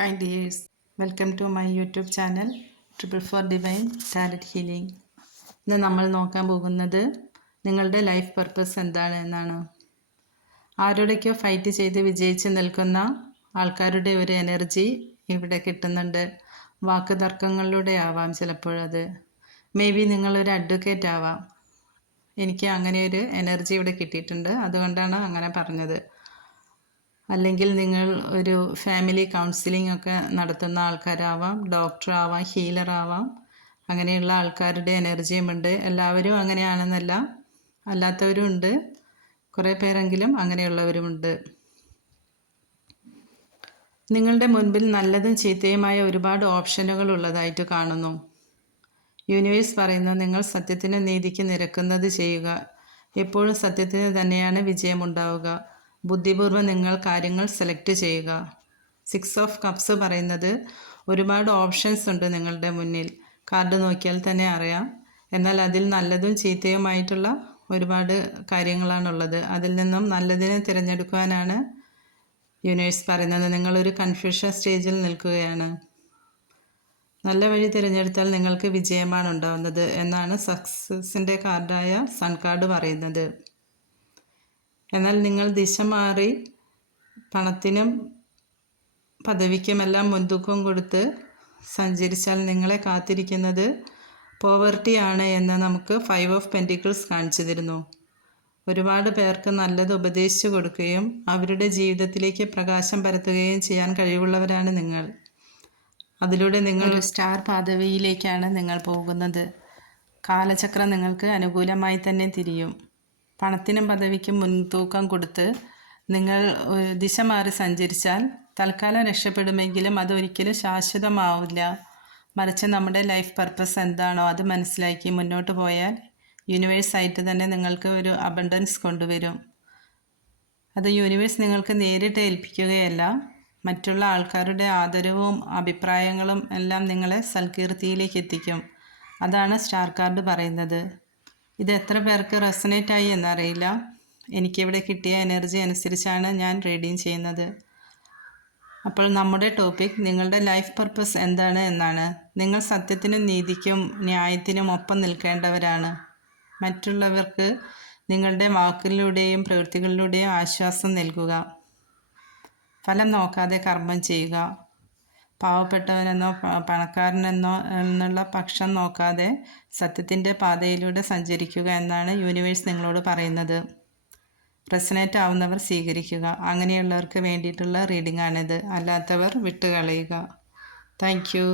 Hi dears, welcome to my YouTube channel Triple for Divine Tarot Healing. ഇന്ന് നമ്മൾ നോക്കാൻ പോകുന്നത് നിങ്ങളുടെ ലൈഫ് പർപ്പസ് എന്താണ് എന്നാണ്. ആരോടൊക്കെയോ ഫൈറ്റ് ചെയ്ത് വിജയിച്ച് നിൽക്കുന്ന ആൾക്കാരുടെ ഒരു എനർജി ഇവിടെ കിട്ടുന്നുണ്ട്. വാക്ക് തർക്കങ്ങളിലൂടെ ആവാം ചിലപ്പോഴത്. മേ ബി നിങ്ങളൊരു അഡ്വക്കേറ്റ് ആവാം. എനിക്ക് അങ്ങനെ ഒരു എനർജി ഇവിടെ കിട്ടിയിട്ടുണ്ട്, അതുകൊണ്ടാണ് അങ്ങനെ പറഞ്ഞത്. അല്ലെങ്കിൽ നിങ്ങൾ ഒരു ഫാമിലി കൗൺസിലിംഗ് ഒക്കെ നടത്തുന്ന ആൾക്കാരാവാം, ഡോക്ടറാവാം, ഹീലറാവാം. അങ്ങനെയുള്ള ആൾക്കാരുടെ എനർജിയുമുണ്ട്. എല്ലാവരും അങ്ങനെയാണെന്നല്ല, അല്ലാത്തവരും ഉണ്ട്. കുറേ പേരെങ്കിലും അങ്ങനെയുള്ളവരുമുണ്ട്. നിങ്ങളുടെ മുൻപിൽ നല്ലതും ചീത്തയുമായ ഒരുപാട് ഓപ്ഷനുകൾ ഉള്ളതായിട്ട് കാണുന്നു. യൂണിവേഴ്സ് പറയുന്നു, നിങ്ങൾ സത്യത്തിനും നീതിക്ക് നിരക്കുന്നത് ചെയ്യുക. എപ്പോഴും സത്യത്തിന് തന്നെയാണ് വിജയമുണ്ടാവുക. ബുദ്ധിപൂർവ്വം നിങ്ങൾ കാര്യങ്ങൾ സെലക്ട് ചെയ്യുക. 6 ഓഫ് കപ്സ് പറയുന്നത് ഒരുപാട് ഓപ്ഷൻസ് ഉണ്ട് നിങ്ങളുടെ മുന്നിൽ. കാർഡ് നോക്കിയാൽ തന്നെ അറിയാം. എന്നാൽ അതിൽ നല്ലതും ചീത്തയുമായിട്ടുള്ള ഒരുപാട് കാര്യങ്ങളാണുള്ളത്. അതിൽ നിന്നും നല്ലതിനെ തിരഞ്ഞെടുക്കുവാനാണ് യൂണിവേഴ്സ് പറയുന്നത്. നിങ്ങളൊരു കൺഫ്യൂഷൻ സ്റ്റേജിൽ നിൽക്കുകയാണ്. നല്ല വഴി തിരഞ്ഞെടുത്താൽ നിങ്ങൾക്ക് വിജയമാണ് ഉണ്ടാവുന്നത് എന്നാണ് സക്സസിൻ്റെ കാർഡായ സൺ കാർഡ് പറയുന്നത്. എന്നാൽ നിങ്ങൾ ദിശ മാറി പണത്തിനും പദവിക്കുമെല്ലാം മുൻതൂക്കം കൊടുത്ത് സഞ്ചരിച്ചാൽ നിങ്ങളെ കാത്തിരിക്കുന്നത് പോവർട്ടിയാണ് എന്ന് നമുക്ക് 5 ഓഫ് പെൻറ്റിക്കിൾസ് കാണിച്ചു തരുന്നു. ഒരുപാട് പേർക്ക് നല്ലത് ഉപദേശിച്ചു കൊടുക്കുകയും അവരുടെ ജീവിതത്തിലേക്ക് പ്രകാശം പരത്തുകയും ചെയ്യാൻ കഴിവുള്ളവരാണ് നിങ്ങൾ. അതിലൂടെ നിങ്ങൾ സ്റ്റാർ പദവിയിലേക്കാണ് നിങ്ങൾ പോകുന്നത്. കാലചക്രം നിങ്ങൾക്ക് അനുകൂലമായി തന്നെ തിരിയും. പണത്തിനും പദവിക്കും മുൻതൂക്കം കൊടുത്ത് നിങ്ങൾ ദിശ മാറി സഞ്ചരിച്ചാൽ തൽക്കാലം രക്ഷപ്പെടുമെങ്കിലും അതൊരിക്കലും ശാശ്വതമാവില്ല. മറിച്ച് നമ്മുടെ ലൈഫ് പർപ്പസ് എന്താണോ അത് മനസ്സിലാക്കി മുന്നോട്ട് പോയാൽ യൂണിവേഴ്സായിട്ട് തന്നെ നിങ്ങൾക്ക് ഒരു അബണ്ടൻസ് കൊണ്ടുവരും. അത് യൂണിവേഴ്സ് നിങ്ങൾക്ക് നേരിട്ട് ഏൽപ്പിക്കുകയല്ല, മറ്റുള്ള ആൾക്കാരുടെ ആദരവും അഭിപ്രായങ്ങളും എല്ലാം നിങ്ങളെ സൽകീർത്തിയിലേക്ക് എത്തിക്കും. അതാണ് സ്റ്റാർ കാർഡ് പറയുന്നത്. ഇത് എത്ര പേർക്ക് റെസനേറ്റായി എന്നറിയില്ല. എനിക്കിവിടെ കിട്ടിയ എനർജി അനുസരിച്ചാണ് ഞാൻ റീഡിങ് ചെയ്യുന്നത്. അപ്പോൾ നമ്മുടെ ടോപ്പിക് നിങ്ങളുടെ ലൈഫ് പർപ്പസ് എന്താണ് എന്നാണ്. നിങ്ങൾ സത്യത്തിനും നീതിക്കും ന്യായത്തിനും ഒപ്പം നിൽക്കേണ്ടവരാണ്. മറ്റുള്ളവർക്ക് നിങ്ങളുടെ വാക്കുകളിലൂടെയും പ്രവൃത്തികളിലൂടെയും ആശ്വാസം നൽകുക. ഫലം നോക്കാതെ കർമ്മം ചെയ്യുക. പാവപ്പെട്ടവനെന്നോ പണക്കാരനെന്നോ എന്നുള്ള പക്ഷം നോക്കാതെ സത്യത്തിൻ്റെ പാതയിലൂടെ സഞ്ചരിക്കുക എന്നാണ് യൂണിവേഴ്സ് നിങ്ങളോട് പറയുന്നത്. റെസനേറ്റ് ആവുന്നവർ സ്വീകരിക്കുക. അങ്ങനെയുള്ളവർക്ക് വേണ്ടിയിട്ടുള്ള റീഡിംഗ് ആണിത്. അല്ലാത്തവർ വിട്ടുകളയുക. Thank you.